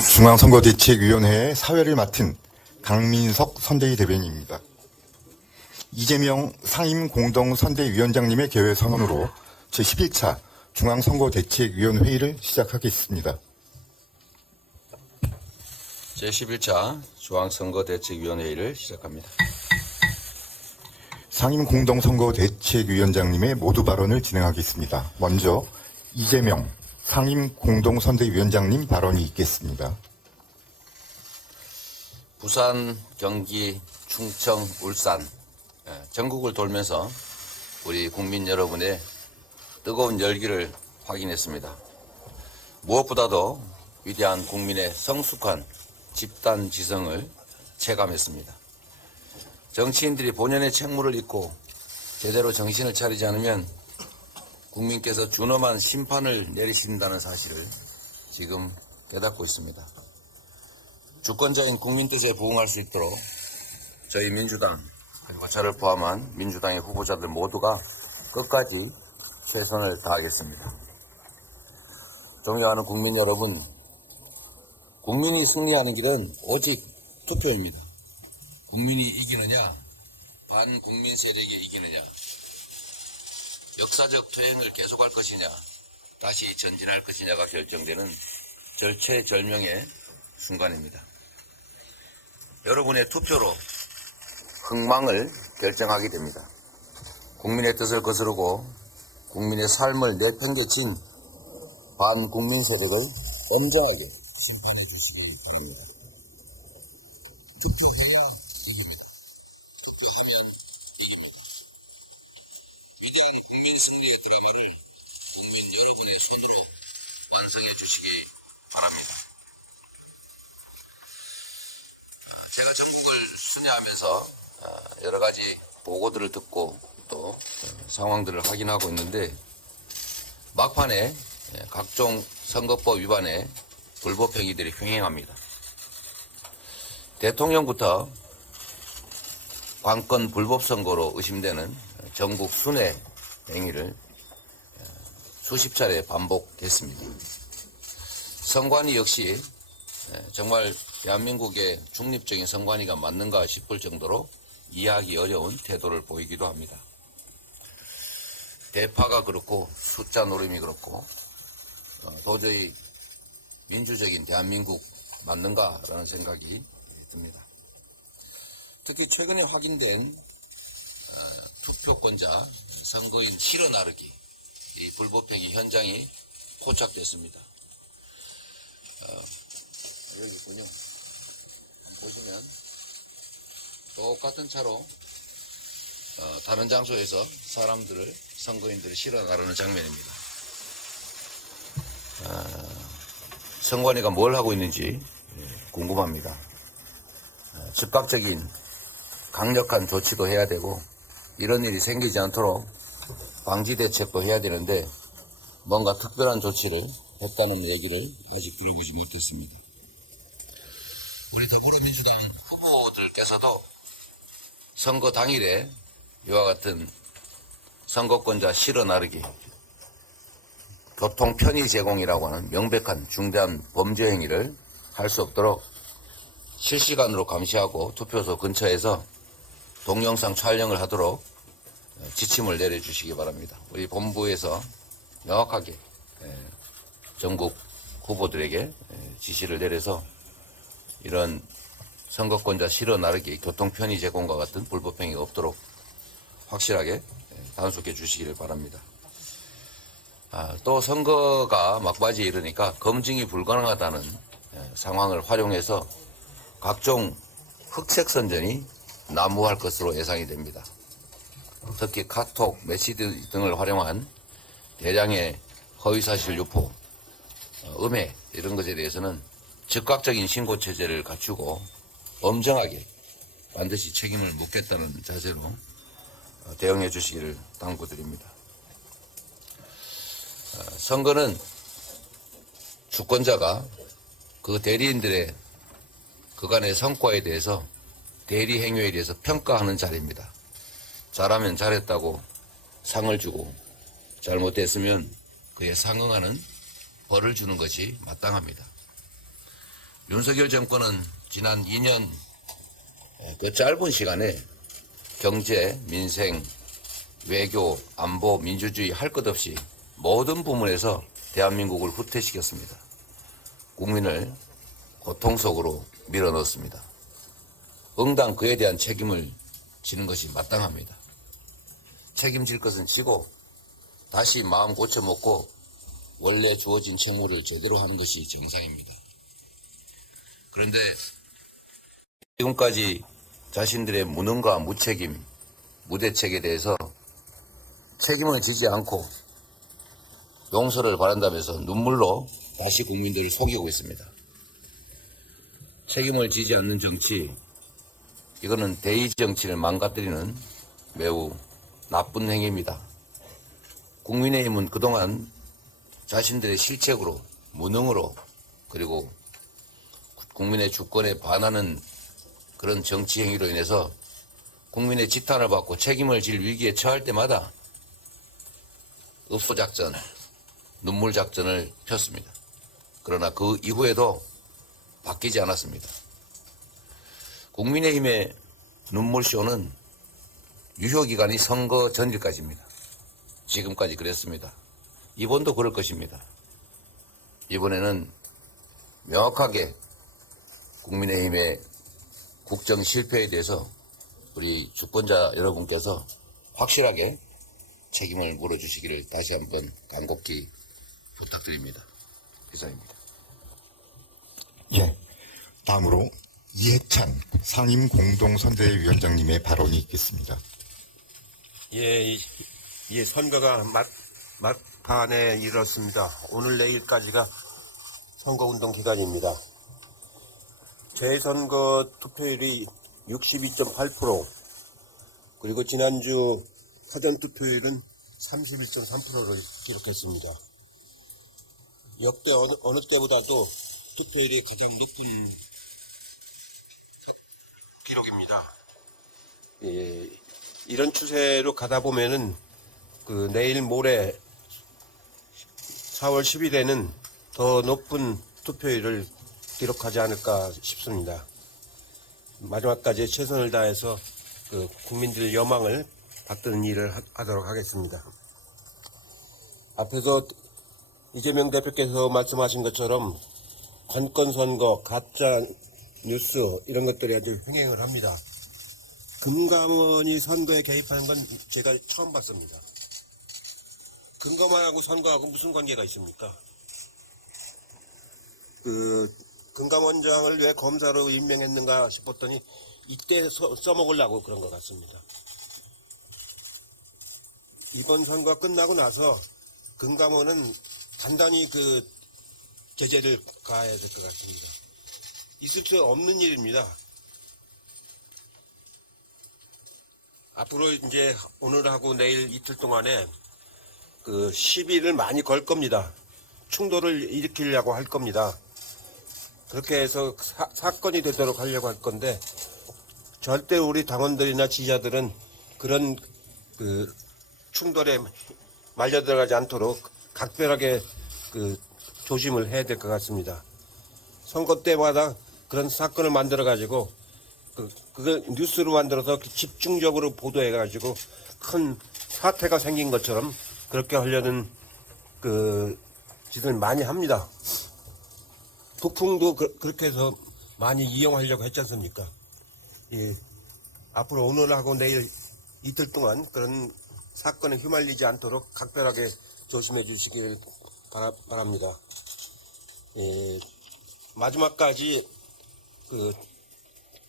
중앙선거대책위원회의 사회를 맡은 강민석 선대위 대변인입니다. 이재명 상임공동선대위원장님의 개회 선언으로 제11차 중앙선거대책위원회의를 시작하겠습니다. 제11차 중앙선거대책위원회의를 시작합니다. 상임공동선거대책위원장님의 모두 발언을 진행하겠습니다. 먼저 이재명 상임공동선대위원장님 발언이 있겠습니다. 부산, 경기, 충청, 울산 전국을 돌면서 우리 국민 여러분의 뜨거운 열기를 확인했습니다. 무엇보다도 위대한 국민의 성숙한 집단 지성을 체감했습니다. 정치인들이 본연의 책무를 잊고 제대로 정신을 차리지 않으면 국민께서 준엄한 심판을 내리신다는 사실을 지금 깨닫고 있습니다. 주권자인 국민 뜻에 부응할 수 있도록 저희 민주당 그리고 저를 포함한 민주당의 후보자들 모두가 끝까지 최선을 다하겠습니다. 존경하는 국민 여러분, 국민이 승리하는 길은 오직 투표입니다. 국민이 이기느냐, 반국민 세력이 이기느냐, 역사적 퇴행을 계속할 것이냐, 다시 전진할 것이냐가 결정되는 절체절명의 순간입니다. 여러분의 투표로 흥망을 결정하게 됩니다. 국민의 뜻을 거스르고 국민의 삶을 내팽개친 반국민 세력을 엄정하게 심판해 주시기 바랍니다. 투표해야 이깁니다. 투표하면 이깁니다. 위대한 국민 승리의 드라마를 국민 여러분의 손으로 완성해 주시기 바랍니다. 제가 전국을 순회하면서 여러 가지 보고들을 듣고 또 상황들을 확인하고 있는데 막판에 각종 선거법 위반의 불법 행위들이 횡행합니다. 대통령부터 관건 불법 선거로 의심되는 전국 순회 행위를 수십 차례 반복했습니다. 선관위 역시 정말 대한민국의 중립적인 선관위가 맞는가 싶을 정도로 이해하기 어려운 태도를 보이기도 합니다. 대파가 그렇고 숫자 노름이 그렇고 도저히 민주적인 대한민국 맞는가라는 생각이 듭니다. 특히 최근에 확인된 투표권자 선거인 실어 나르기 이 불법행위 현장이 포착됐습니다. 여기군요. 보시면 똑같은 차로 다른 장소에서 사람들을 선거인들을 실어 나르는 장면입니다. 선관위가 뭘 하고 있는지 궁금합니다. 즉각적인 강력한 조치도 해야 되고 이런 일이 생기지 않도록 방지 대책도 해야 되는데 뭔가 특별한 조치를 했다는 얘기를 아직 들어보지 못했습니다. 우리 더불어민주당 후보들께서도 선거 당일에 이와 같은 선거권자 실어 나르기, 교통 편의 제공이라고 하는 명백한 중대한 범죄 행위를 할 수 없도록 실시간으로 감시하고 투표소 근처에서 동영상 촬영을 하도록 지침을 내려주시기 바랍니다. 우리 본부에서 명확하게 전국 후보들에게 지시를 내려서 이런 선거권자 실어 나르기, 교통 편의 제공과 같은 불법 행위가 없도록 확실하게 단속해 주시기를 바랍니다. 또 선거가 막바지에 이르니까 검증이 불가능하다는 상황을 활용해서 각종 흑색 선전이 난무할 것으로 예상이 됩니다. 특히 카톡, 메시지 등을 활용한 대량의 허위사실 유포, 음해 이런 것에 대해서는 즉각적인 신고 체제를 갖추고 엄정하게 반드시 책임을 묻겠다는 자세로 대응해 주시기를 당부드립니다. 선거는 주권자가 그 대리인들의 그간의 성과에 대해서 대리 행위에 대해서 평가하는 자리입니다. 잘하면 잘했다고 상을 주고 잘못했으면 그에 상응하는 벌을 주는 것이 마땅합니다. 윤석열 정권은 지난 2년 그 짧은 시간에 경제, 민생, 외교, 안보, 민주주의 할 것 없이 모든 부문에서 대한민국을 후퇴시켰습니다. 국민을 고통 속으로 밀어넣었습니다. 응당 그에 대한 책임을 지는 것이 마땅합니다. 책임질 것은 지고 다시 마음 고쳐먹고 원래 주어진 책무를 제대로 하는 것이 정상입니다. 그런데 지금까지 자신들의 무능과 무책임, 무대책에 대해서 책임을 지지 않고 용서를 바란다면서 눈물로 다시 국민들을 속이고 있습니다. 책임을 지지 않는 정치, 이거는 대의 정치를 망가뜨리는 매우 나쁜 행위입니다. 국민의힘은 그동안 자신들의 실책으로, 무능으로, 그리고 국민의 주권에 반하는 그런 정치 행위로 인해서 국민의 지탄을 받고 책임을 질 위기에 처할 때마다 읍소작전, 눈물작전을 폈습니다. 그러나 그 이후에도 바뀌지 않았습니다. 국민의힘의 눈물쇼는 유효기간이 선거 전일까지입니다. 지금까지 그랬습니다. 이번도 그럴 것입니다. 이번에는 명확하게 국민의힘의 국정 실패에 대해서 우리 주권자 여러분께서 확실하게 책임을 물어주시기를 다시 한번 간곡히 부탁드립니다. 이상입니다. 예. 다음으로 이해찬 상임공동선대위원장님의 발언이 있겠습니다. 예, 선거가 막판에 이르렀습니다. 오늘 내일까지가 선거운동 기간입니다. 재선거 투표율이 62.8%, 그리고 지난주 사전투표율은 31.3%를 기록했습니다. 역대 어느 때보다도 투표율이 가장 높은 기록입니다. 예, 이런 추세로 가다 보면은 내일 모레 4월 10일에는 더 높은 투표율을 기록하지 않을까 싶습니다. 마지막까지 최선을 다해서 국민들 여망을 받드는 일을 하도록 하겠습니다. 앞에서 이재명 대표께서 말씀하신 것처럼 관건선거, 가짜 뉴스 이런 것들이 아주 횡행을 합니다. 금감원이 선거에 개입하는 건 제가 처음 봤습니다. 금감원하고 선거하고 무슨 관계가 있습니까? 금감원장을 왜 검사로 임명했는가 싶었더니 이때 써먹으려고 그런 것 같습니다. 이번 선거 끝나고 나서 금감원은 단단히 제재를 가해야 될 것 같습니다. 있을 수 없는 일입니다. 앞으로 이제 오늘하고 내일 이틀 동안에 시비를 많이 걸 겁니다. 충돌을 일으키려고 할 겁니다. 그렇게 해서 사건이 되도록 하려고 할 건데, 절대 우리 당원들이나 지지자들은 그런 충돌에 말려 들어가지 않도록 각별하게 조심을 해야 될 것 같습니다. 선거 때마다 그런 사건을 만들어 가지고 그걸 뉴스로 만들어서 집중적으로 보도해 가지고 큰 사태가 생긴 것처럼 그렇게 하려는 짓을 많이 합니다. 북풍도 그렇게 해서 많이 이용하려고 했지 않습니까? 예. 앞으로 오늘하고 내일 이틀 동안 그런 사건에 휘말리지 않도록 각별하게 조심해 주시길 바랍니다. 예. 마지막까지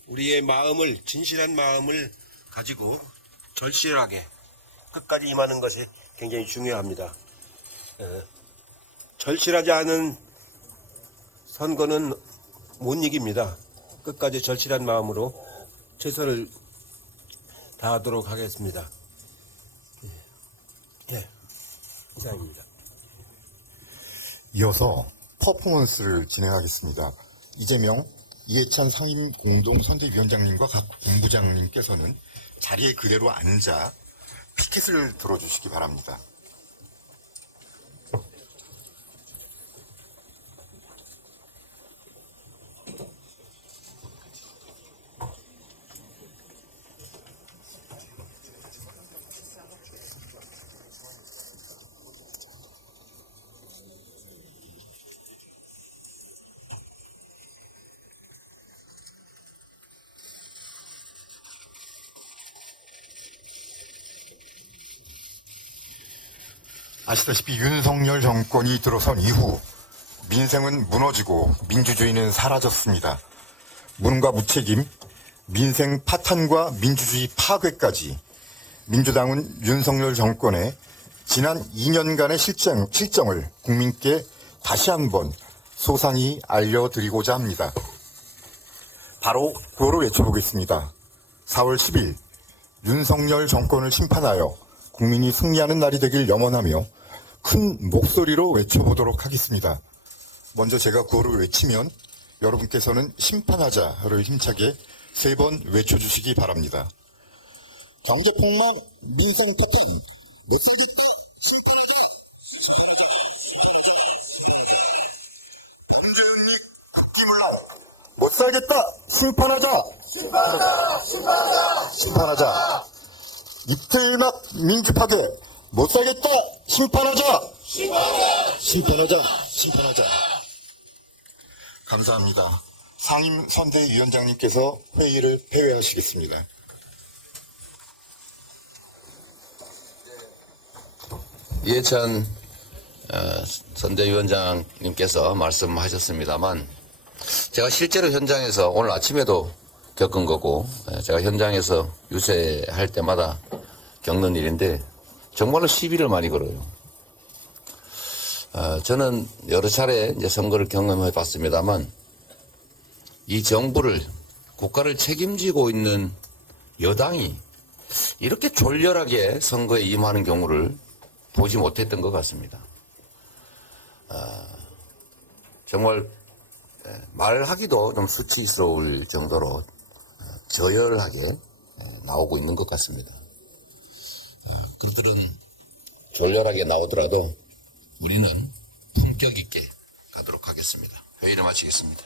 우리의 마음을, 진실한 마음을 가지고 절실하게 끝까지 임하는 것이 굉장히 중요합니다. 절실하지 않은 선거는 못 이깁니다. 끝까지 절실한 마음으로 최선을 다하도록 하겠습니다. 예, 이상입니다. 이어서 퍼포먼스를 진행하겠습니다. 이재명, 이해찬 상임공동선대위원장님과 각 본부장님께서는 자리에 그대로 앉아 피켓을 들어주시기 바랍니다. 아시다시피 윤석열 정권이 들어선 이후 민생은 무너지고 민주주의는 사라졌습니다. 무능과 무책임, 민생 파탄과 민주주의 파괴까지 민주당은 윤석열 정권의 지난 2년간의 실정을 국민께 다시 한번 소상히 알려드리고자 합니다. 바로 구호로 외쳐보겠습니다. 4월 10일 윤석열 정권을 심판하여 국민이 승리하는 날이 되길 염원하며 큰 목소리로 외쳐보도록 하겠습니다. 먼저 제가 구호를 외치면 여러분께서는 심판하자를 힘차게 3번 외쳐주시기 바랍니다. 경제폭망, 민생파탄, 못살겠다. 못살겠다. 심판하자. 심판하자. 이틀막 민주파괴. 못살겠다. 심판하자. 심판하자. 감사합니다. 상임선대위원장님께서 회의를 폐회하시겠습니다. 이해찬 선대위원장님께서 말씀하셨습니다만 제가 실제로 현장에서 오늘 아침에도 겪은 거고 제가 현장에서 유세할 때마다 겪는 일인데 정말로 시비를 많이 걸어요. 저는 여러 차례 이제 선거를 경험해 봤습니다만 이 정부를 국가를 책임지고 있는 여당이 이렇게 졸렬하게 선거에 임하는 경우를 보지 못했던 것 같습니다. 정말 말하기도 좀 수치스러울 정도로 저열하게 나오고 있는 것 같습니다. 그들은 졸렬하게 나오더라도 우리는 품격 있게 가도록 하겠습니다. 회의를 마치겠습니다.